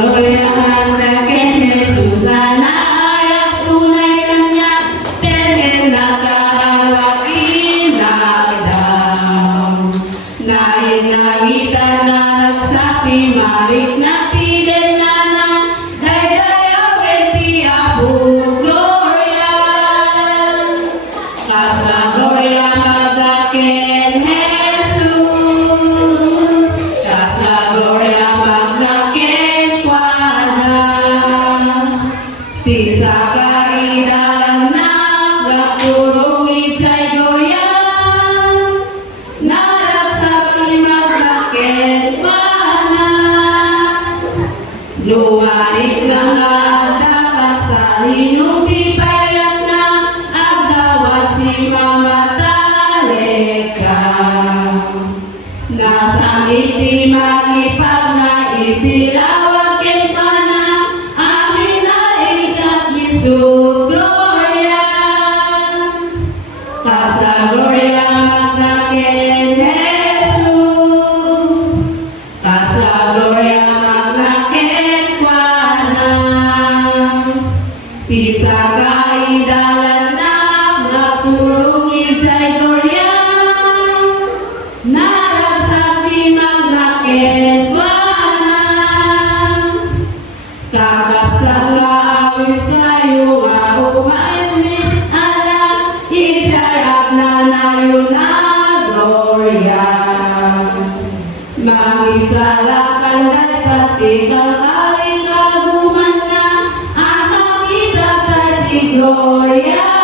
gloria magna que Jesús anaya tunay kanya dahil nakahawak inagdaw. Dahil nakita na nagsakti marik na piden na na daydayaw eti apo gloria. Kasa gloria magna que Jesus, kasa gloria magna que Kuana. Tisa kaidalan na gapurong ijay gloria, narasakti magna que Kuana. Lumarik lang dapat sa linong tipayak na agdawat si Mama Taleka. Nasa iti makipag na itilawag ken pana amin na ikat Yesu gloria. Kasa gloria magna ken Jesus, kasa gloria magna ken Kuana. Tisa kaidalan na gapurong ijay gloria, narasakti magna ken Kuana. Kakapsat nga awis kayo umayamin ala ijay agnanayo na gloria. Mangisalakan dapat ikaw kaling kaguman na ang makita tati gloria.